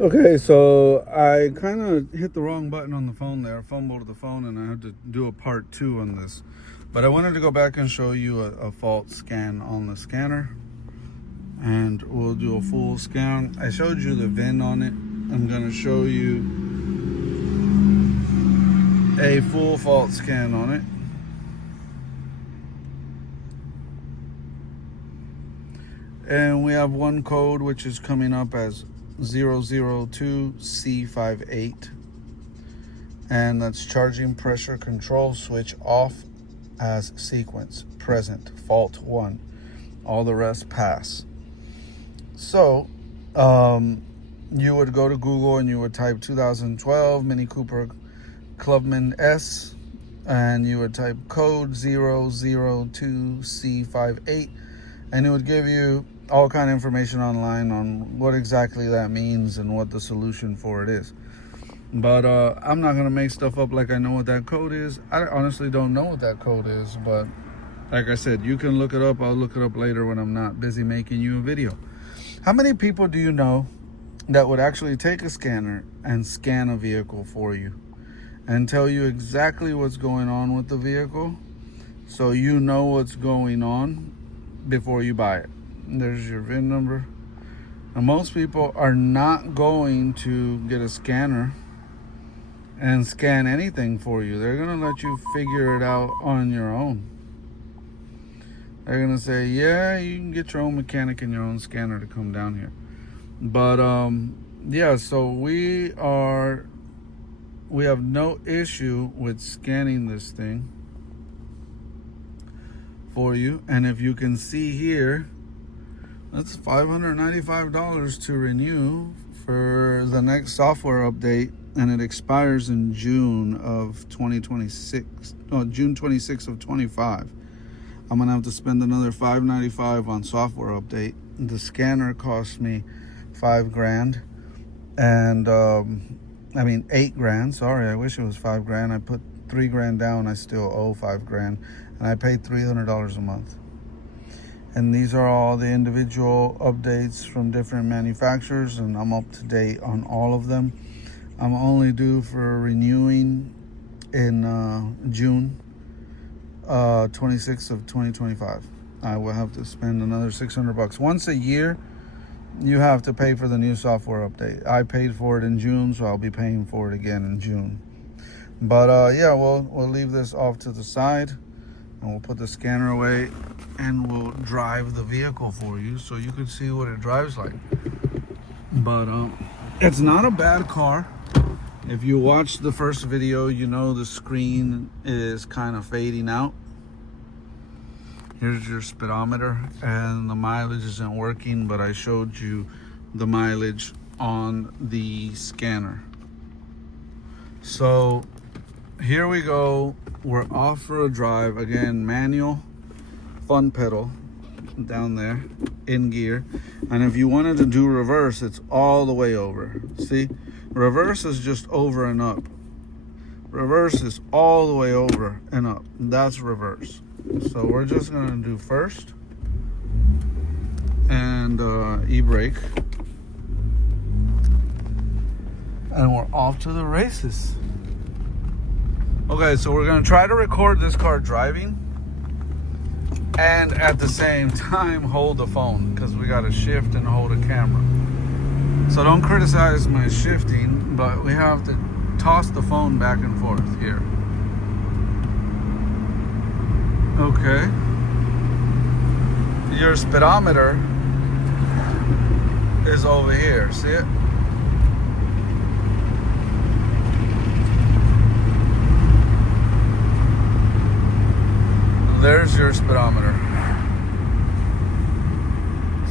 Okay, so I kind of hit the wrong button on the phone there, fumbled the phone, and I had to do a part 2 on this. But I wanted to go back and show you a fault scan on the scanner, and we'll do a full scan. I showed you the VIN on it. I'm going to show you a full fault scan on it. And we have one code which is coming up as 002C58, and that's charging pressure control switch off as sequence present, fault 1, all the rest pass. So you would go to Google and you would type 2012 Mini Cooper Clubman S, and you would type code 002C58, and it would give you all kind of information online on what exactly that means and what the solution for it is. But I'm not going to make stuff up like I know what that code is. I honestly don't know what that code is, but like I said, you can look it up. I'll look it up later when I'm not busy making you a video. How many people do you know that would actually take a scanner and scan a vehicle for you and tell you exactly what's going on with the vehicle, so you know what's going on before you buy it? There's your VIN number. And most people are not going to get a scanner and scan anything for you. They're going to let you figure it out on your own. They're going to say, yeah, you can get your own mechanic and your own scanner to come down here. But yeah, so we have no issue with scanning this thing for you. And if you can see here, that's $595 to renew for the next software update, and it expires in June of 2026. No, June 26th of 25. I'm gonna have to spend another $595 on software update. The scanner cost me $5,000, and I mean $8,000. Sorry, I wish it was $5,000. I put $3,000 down. I still owe $5,000, and I paid $300 a month. And these are all the individual updates from different manufacturers, and I'm up to date on all of them. I'm only due for renewing in June 26th of 2025. I will have to spend another $600. Once a year, you have to pay for the new software update. I paid for it in June, so I'll be paying for it again in June. But yeah, we'll leave this off to the side, and we'll put the scanner away, and we'll drive the vehicle for you so you can see what it drives like. But it's not a bad car. If you watch the first video, you know the screen is kind of fading out. Here's your speedometer, and the mileage isn't working, but I showed you the mileage on the scanner. So here we go. We're off for a drive. Again, manual, fun pedal down there in gear. And if you wanted to do reverse, it's all the way over. See, reverse is just over and up. Reverse is all the way over and up. That's reverse. So we're just gonna do first and e-brake, and we're off to the races. Okay, so we're gonna try to record this car driving and at the same time hold the phone, because we gotta shift and hold a camera. So don't criticize my shifting, but we have to toss the phone back and forth here. Okay. Your speedometer is over here, see it? There's your speedometer.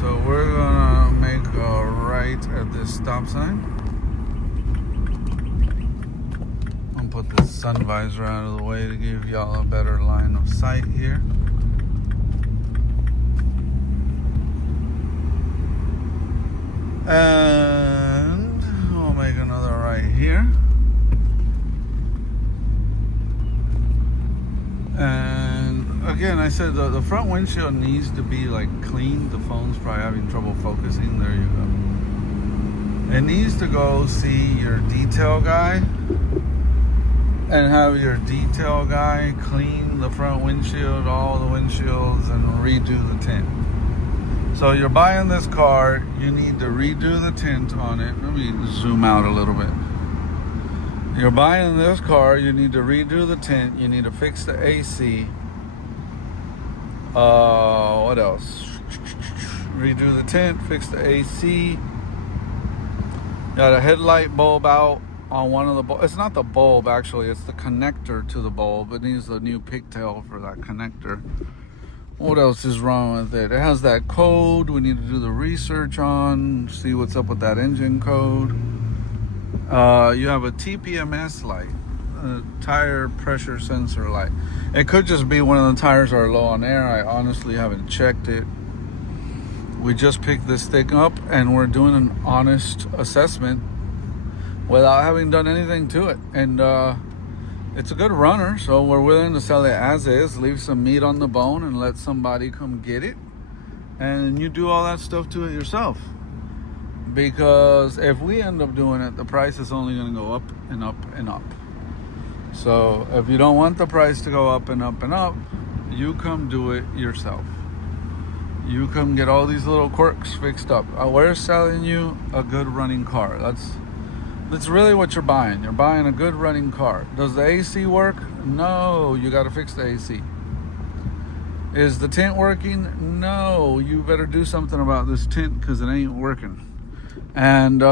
So we're gonna make a right at this stop sign. I'll put the sun visor out of the way to give y'all a better line of sight here. And we'll make another right here. And again, I said the front windshield needs to be like clean. The phone's probably having trouble focusing. There you go. It needs to go see your detail guy and have your detail guy clean the front windshield, all the windshields, and redo the tint. So you're buying this car, you need to redo the tint on it. Let me zoom out a little bit. You're buying this car, you need to redo the tint, you need to fix the AC. What else? Redo the tint, fix the AC. Got a headlight bulb out on one of the bulbs. It's not the bulb, actually, it's the connector to the bulb. It needs a new pigtail for that connector. What else is wrong with it? It has that code we need to do the research on, see what's up with that engine code. You have a TPMS light, a tire pressure sensor light. It could just be one of the tires are low on air. I honestly haven't checked it. We just picked this thing up and we're doing an honest assessment without having done anything to it. And it's a good runner, so we're willing to sell it as is, leave some meat on the bone and let somebody come get it. And you do all that stuff to it yourself. Because if we end up doing it, the price is only going to go up and up and up. So if you don't want the price to go up and up and up, you come do it yourself. You come get all these little quirks fixed up. We're selling you a good running car. That's really what you're buying. You're buying a good running car. Does the AC work? No, you got to fix the AC. Is the tint working? No, you better do something about this tint because it ain't working. And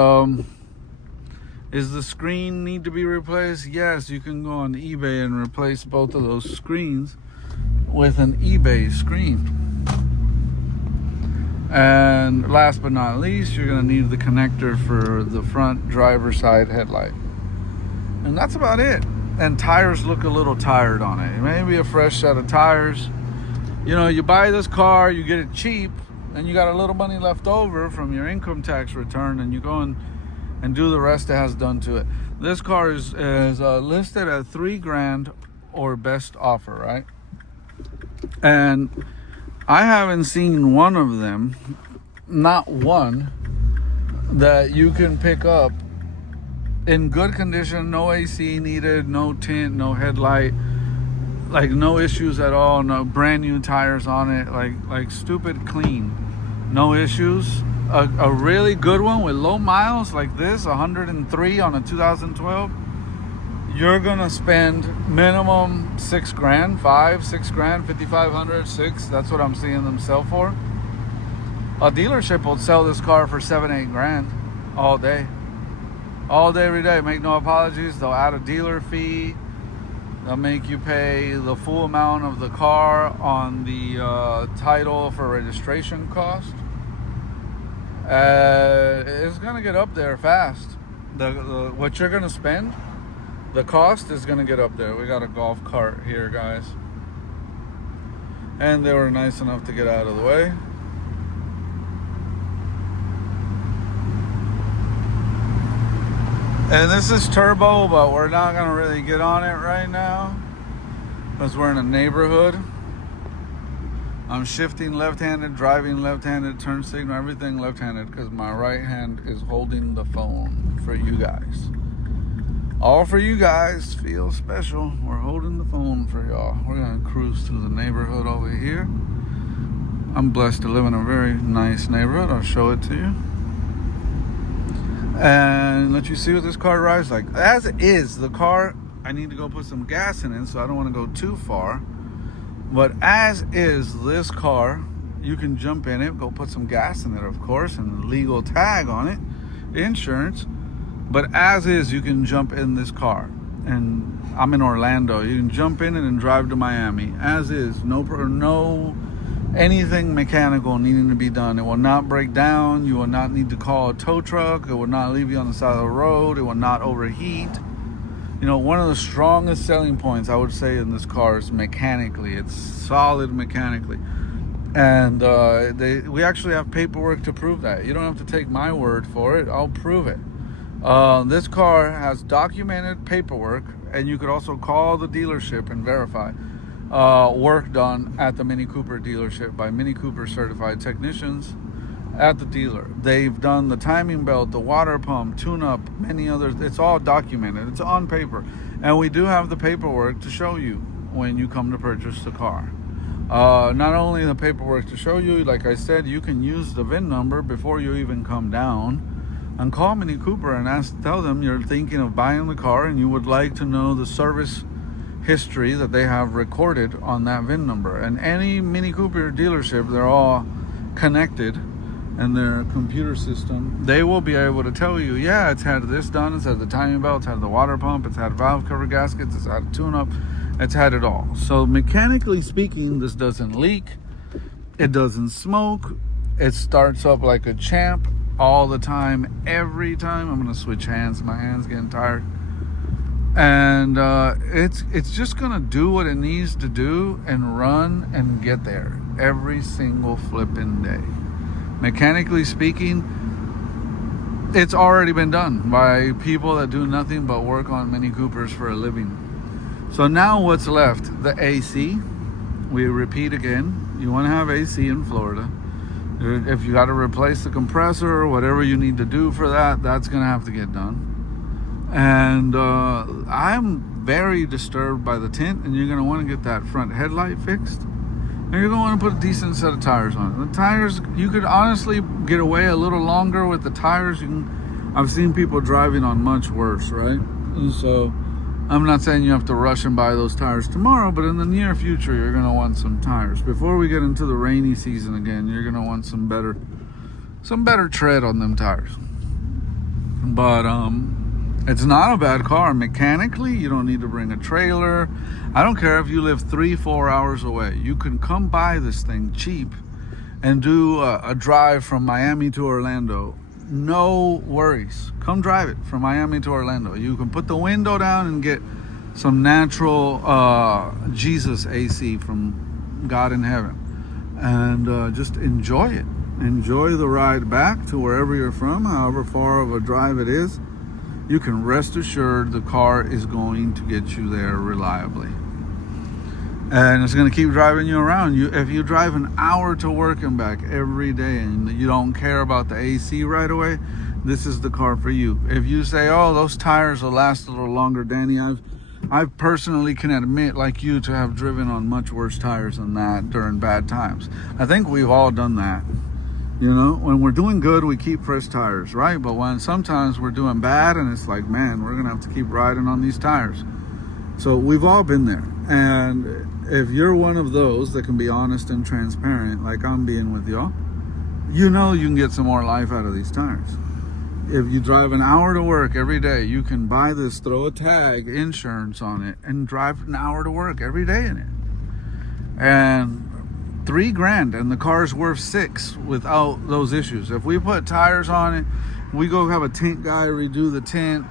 is the screen need to be replaced? Yes, you can go on eBay and replace both of those screens with an eBay screen. And last but not least, you're going to need the connector for the front driver's side headlight. And that's about it. And tires look a little tired on it. It may be a fresh set of tires. You know, you buy this car, you get it cheap, and you got a little money left over from your income tax return, and you go and do the rest it has done to it. This car is listed at $3,000 or best offer, right? And I haven't seen one of them, not one, that you can pick up in good condition, no AC needed, no tint, no headlight, like no issues at all, no brand new tires on it, like stupid clean, no issues. A really good one with low miles like this, 103 on a 2012, you're gonna spend minimum $6,000, $6 grand, 5,500, $6. That's what I'm seeing them sell for. A dealership will sell this car for $7-8 grand all day, every day. Make no apologies. They'll add a dealer fee. They'll make you pay the full amount of the car on the title for registration cost. It's gonna get up there fast. What you're gonna spend, the cost is gonna get up there. We got a golf cart here, guys, and they were nice enough to get out of the way. And this is turbo, but we're not gonna really get on it right now because we're in a neighborhood. I'm shifting left-handed, driving left-handed, turn signal, everything left-handed because my right hand is holding the phone for you guys. All for you guys. Feel special. We're holding the phone for y'all. We're gonna cruise through the neighborhood over here. I'm blessed to live in a very nice neighborhood. I'll show it to you and let you see what this car drives like. As is, the car, I need to go put some gas in it, so I don't want to go too far. But as is, this car, you can jump in it, go put some gas in it, of course, and legal tag on it, insurance. But as is, you can jump in this car. And I'm in Orlando. You can jump in it and drive to Miami. As is, no anything mechanical needing to be done. It will not break down. You will not need to call a tow truck. It will not leave you on the side of the road. It will not overheat. You know, one of the strongest selling points I would say in this car is mechanically. It's solid mechanically. And we actually have paperwork to prove that. You don't have to take my word for it. I'll prove it. This car has documented paperwork, and you could also call the dealership and verify work done at the Mini Cooper dealership by Mini Cooper certified technicians. at the dealer. They've done the timing belt, the water pump, tune-up, many others. It's all documented. It's on paper. And we do have the paperwork to show you when you come to purchase the car. Not only the paperwork to show you, like I said, you can use the VIN number before you even come down and call Mini Cooper and tell them you're thinking of buying the car and you would like to know the service history that they have recorded on that VIN number. And any Mini Cooper dealership, they're all connected in their computer system. They will be able to tell you, yeah, it's had this done, it's had the timing belt, it's had the water pump, it's had valve cover gaskets, it's had a tune-up, it's had it all. So mechanically speaking, this doesn't leak, it doesn't smoke, it starts up like a champ all the time, every time. I'm gonna switch hands, my hand's getting tired. And it's just gonna do what it needs to do and run and get there every single flipping day. Mechanically speaking, it's already been done by people that do nothing but work on Mini Coopers for a living. So now what's left? The AC. We repeat again, you want to have AC in Florida. If you got to replace the compressor or whatever you need to do for that, that's going to have to get done. And I'm very disturbed by the tint, and you're going to want to get that front headlight fixed. And you're going to want to put a decent set of tires on it. The tires, you could honestly get away a little longer with the tires. I've seen people driving on much worse, right? And so I'm not saying you have to rush and buy those tires tomorrow, but in the near future, you're going to want some tires. Before we get into the rainy season again, you're going to want some better tread on them tires. But it's not a bad car. Mechanically, you don't need to bring a trailer. I don't care if you live 3-4 hours away. You can come buy this thing cheap and do a drive from Miami to Orlando. No worries. Come drive it from Miami to Orlando. You can put the window down and get some natural Jesus AC from God in heaven. And just enjoy it. Enjoy the ride back to wherever you're from, however far of a drive it is. You can rest assured the car is going to get you there reliably. And it's going to keep driving you around. If you drive an hour to work and back every day and you don't care about the AC right away, this is the car for you. If you say, oh, those tires will last a little longer, Danny, I personally can admit, like you, to have driven on much worse tires than that during bad times. I think we've all done that. You know, when we're doing good, we keep fresh tires, right? But when sometimes we're doing bad and it's like, man, we're going to have to keep riding on these tires. So we've all been there. And if you're one of those that can be honest and transparent, like I'm being with y'all, you know you can get some more life out of these tires. If you drive an hour to work every day, you can buy this, throw a tag, insurance on it, and drive an hour to work every day in it. And $3,000 and the car's worth $6,000 without those issues. If we put tires on it, we go have a tint guy redo the tint,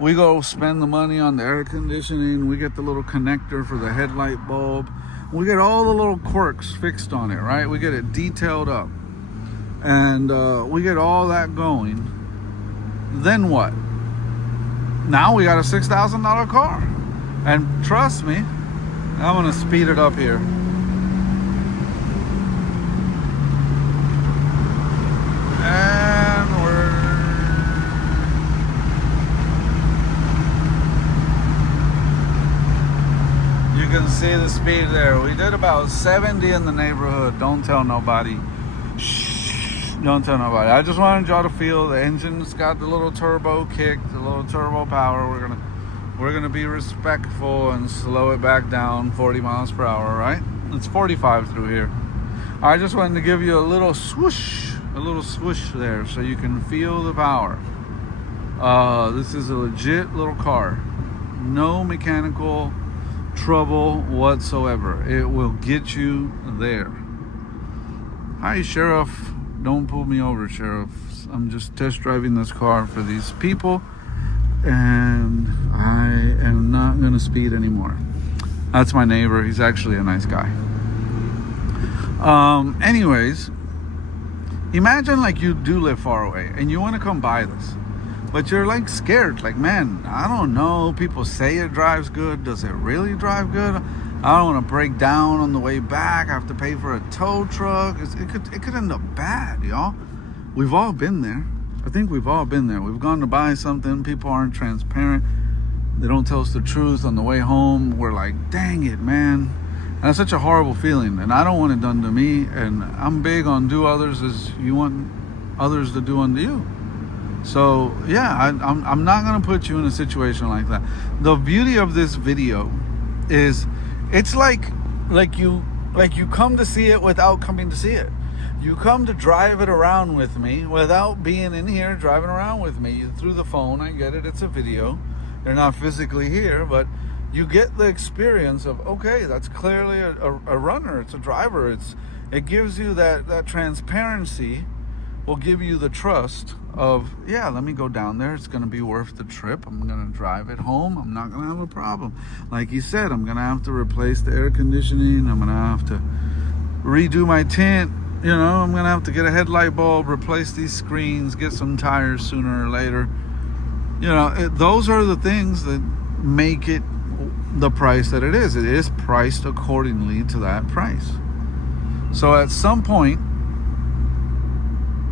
we go spend the money on the air conditioning, we get the little connector for the headlight bulb, we get all the little quirks fixed on it, right? We get it detailed up, and we get all that going. Then what? Now we got a $6,000 car. And trust me, I'm gonna speed it up here. You can see the speed there. We did about 70 in the neighborhood. Don't tell nobody. Shh, don't tell nobody. I just wanted y'all to feel the engine's got the little turbo kick, the little turbo power. We're gonna be respectful and slow it back down 40 miles per hour, right? It's 45 through here. I just wanted to give you a little swoosh there so you can feel the power. This is a legit little car. No mechanical trouble whatsoever. It will get you there. Hi, Sheriff. Don't pull me over, Sheriff. I'm just test driving this car for these people, and I am not going to speed anymore. That's my neighbor. He's actually a nice guy. Anyways, imagine like you do live far away and you want to come buy this, but you're like scared, like, man, I don't know, people say it drives good, does it really drive good? I don't want to break down on the way back, I have to pay for a tow truck. It could end up bad, y'all. we've all been there. I think we've all been there. We've gone to buy something, people aren't transparent, they don't tell us the truth. On the way home, we're like, dang it, man. And that's such a horrible feeling, and I don't want it done to me. And I'm big on do others as you want others to do unto you. So yeah, I'm not gonna put you in a situation like that. The beauty of this video is it's like you come to see it without coming to see it. You come to drive it around with me without being in here driving around with me through the phone. I get it, it's a video. They're not physically here, but you get the experience of, okay, that's clearly a runner, it's a driver. It gives you that transparency, will give you the trust of, yeah, let me go down there. It's going to be worth the trip. I'm going to drive it home. I'm not going to have a problem. Like you said, I'm going to have to replace the air conditioning. I'm going to have to redo my tent. You know, I'm going to have to get a headlight bulb, replace these screens, get some tires sooner or later. You know, those are the things that make it the price that it is. It is priced accordingly to that price. So at some point,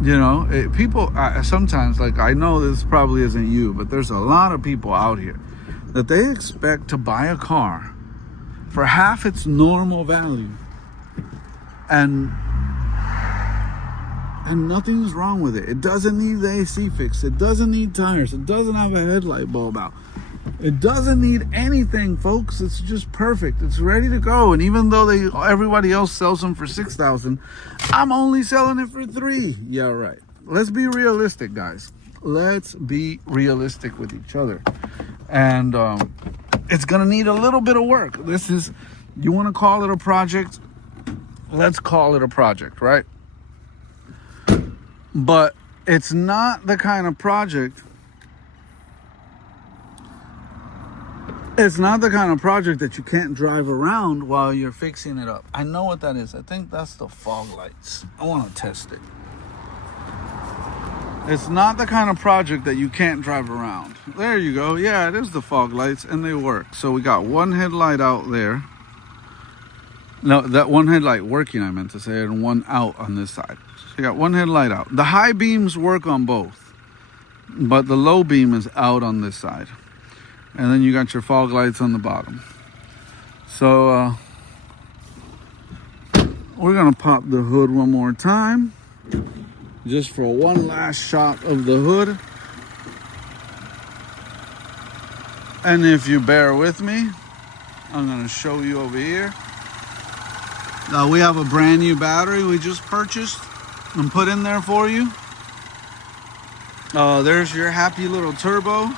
you know, people sometimes, like, I know this probably isn't you, but there's a lot of people out here that they expect to buy a car for half its normal value, and nothing's wrong with it. It doesn't need the AC fixed. It doesn't need tires. It doesn't have a headlight bulb out. It doesn't need anything, folks. It's just perfect. It's ready to go. And even though everybody else sells them for $6,000, I'm only selling it for $3,000. Yeah, right. Let's be realistic, guys. Let's be realistic with each other. And it's gonna need a little bit of work. You want to call it a project? Let's call it a project, right? But it's not the kind of project. It's not the kind of project that you can't drive around while you're fixing it up. I know what that is. I think that's the fog lights. I want to test it. It's not the kind of project that you can't drive around. There you go. Yeah, it is the fog lights, and they work. So we got one headlight out there. No, that one headlight working, I meant to say, and one out on this side. So you got one headlight out. The high beams work on both, but the low beam is out on this side. And then you got your fog lights on the bottom. So we're gonna pop the hood one more time, just for one last shot of the hood. And if you bear with me, I'm gonna show you over here. Now we have a brand new battery we just purchased and put in there for you. There's your happy little turbo.